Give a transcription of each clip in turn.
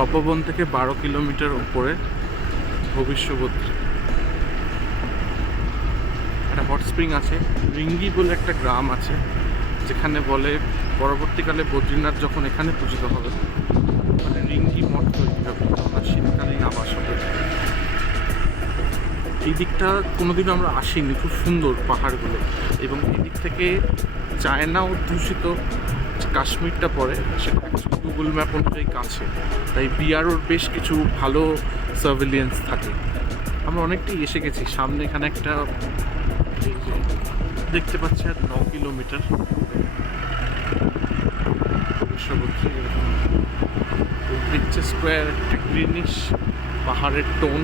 তপবন থেকে 12 কিলোমিটার উপরে ভবিষ্যবদ্রী। একটা হট স্প্রিং আছে, রিঙ্গি বলে একটা গ্রাম আছে, যেখানে বলে পরবর্তীকালে বদ্রীনাথ যখন এখানে পূজিত হবে মানে রিঙ্গি মঠ তৈরি হবে, তখন শীতকালীন আবাস হবে। এই দিকটা কোনোদিনও আমরা আসিনি, খুব সুন্দর পাহাড়গুলো, এবং এই দিক থেকে চায়না অধ্যুষিত কাশ্মীরটা পড়ে, সেটা অ্যাকচুয়ালি গুগল ম্যাপ অনুযায়ী কাছে, তাই বিআরওর বেশ কিছু ভালো সার্ভেলিয়েন্স থাকে। আমরা অনেকটাই এসে গেছি, সামনে এখানে একটা এই যে দেখতে পাচ্ছি আর 9 কিলোমিটার ভবিষ্যবদ্রী। এরকম পিকচার স্কোয়ার, একটা গ্রিনিশ পাহাড়ের টোন।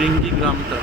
রিঙ্গি গ্রামটা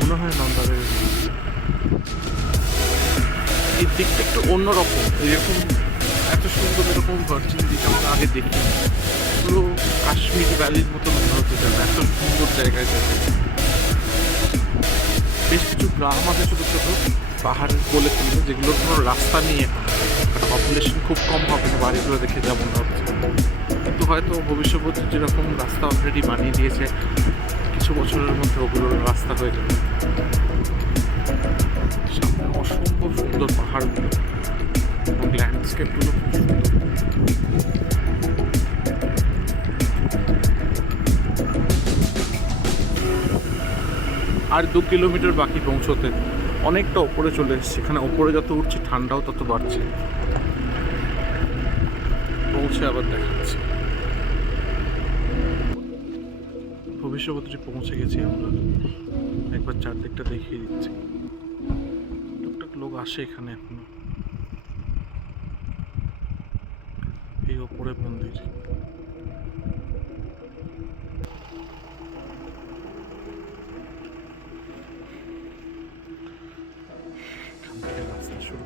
মনে হয় নন্দাদের এই দিকটা একটু অন্যরকম, এরকম এত সুন্দর এরকম ভার্জিন দিক আমরা আগে দেখি, পুরো কাশ্মীর ভ্যালির মতো মনে হতে চায় না, এত সুন্দর জায়গায় যাবে। বেশ কিছু গ্রাম আছে ছোটো ছোটো পাহাড়ের কোলে তুলে, যেগুলোর কোনো রাস্তা নিয়ে পপুলেশন খুব কম হবে, বাড়িগুলো দেখে যেমন হচ্ছে, কিন্তু হয়তো ভবিষ্যতে যেরকম রাস্তা অলরেডি বানিয়ে দিয়েছে, কিছু বছরের মধ্যে ওগুলোর রাস্তা হয়ে যাবে। সামনে অসম্ভব সুন্দর পাহাড়গুলো এবং ল্যান্ডস্কেপগুলো খুব সুন্দর। আর 2 কিলোমিটার বাকি পৌঁছতে, অনেকটা ওপরে চলে এসেছি। এখানে ওপরে যত উঠছি ঠান্ডাও তত বাড়ছে। পৌঁছে আবার দেখাচ্ছি। ভবিষ্যবদ্রী পৌঁছে গেছি আমরা, একবার চারদিকটা দেখিয়ে দিচ্ছি। টুকটাক লোক আসে এখানে এখনো। এই ওপরে মন্দির, রাস্তা শুরু।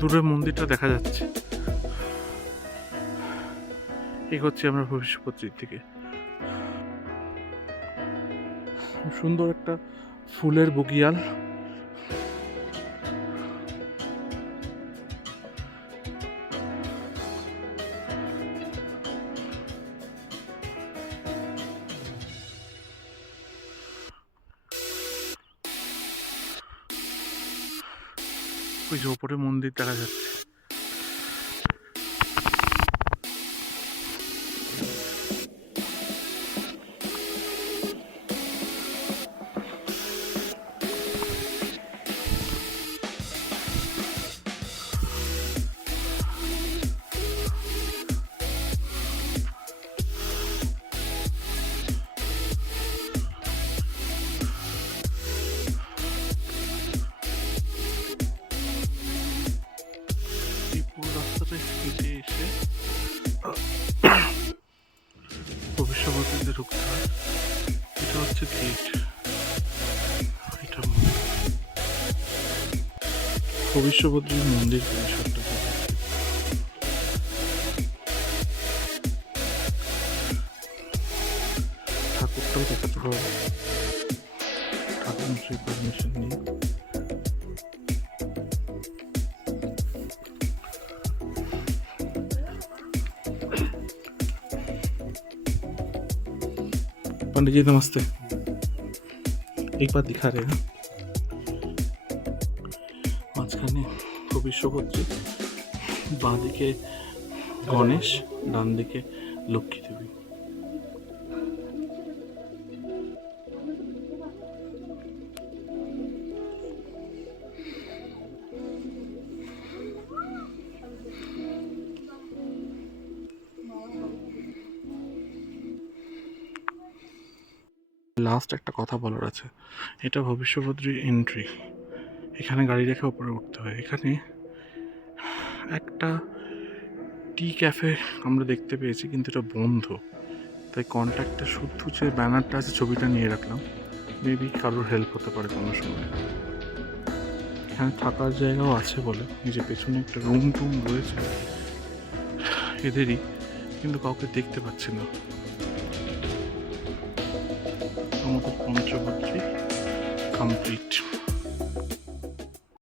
দূরে মন্দিরটা দেখা যাচ্ছে। এগোচ্ছি আমরা ভবিষ্যৎপত্রীর দিকে। সুন্দর একটা ফুলের বগিয়াল। ওই যে ওপরে মন্দির দেখা যাচ্ছে। এই পুরো রাস্তাটা হেঁটে এসে ভবিষ্যৎপত্রীতে ঢুকতে হয়। এটা হচ্ছে গেট। এটা ভবিষ্যৎপত্রীর মন্দির পরিসরটা। ঠাকুরটাও দেখাতে পারবো, ঠাকুর মশাই পারমিশন নিয়ে। पंडित जी नमस्ते, एक बार दिखा रहे हैं। মাঝখানে ভবিষ্যৎপত্রী, বাঁ দিকে গণেশ, ডান দিকে লক্ষ্মী দেবী। লাস্ট একটা কথা বলার আছে। এটা ভবিষ্যৎপত্রীর এন্ট্রি। এখানে গাড়ি রেখে উপরে উঠতে হয়। এখানে একটা টি ক্যাফে আমরা দেখতে পেয়েছি, কিন্তু এটা বন্ধ। তাই কন্ট্যাক্টে শুধু যে ব্যানারটা আছে ছবিটা নিয়ে রাখলাম, মেবি কারোর হেল্প হতে পারে কোনো সময়। এখানে থাকার জায়গাও আছে বলে, এই যে পেছনে একটা রুম টুম রয়েছে এদেরই, কিন্তু কাউকে দেখতে পাচ্ছি না। আমাদের পঞ্চবদ্রী কমপ্লিট।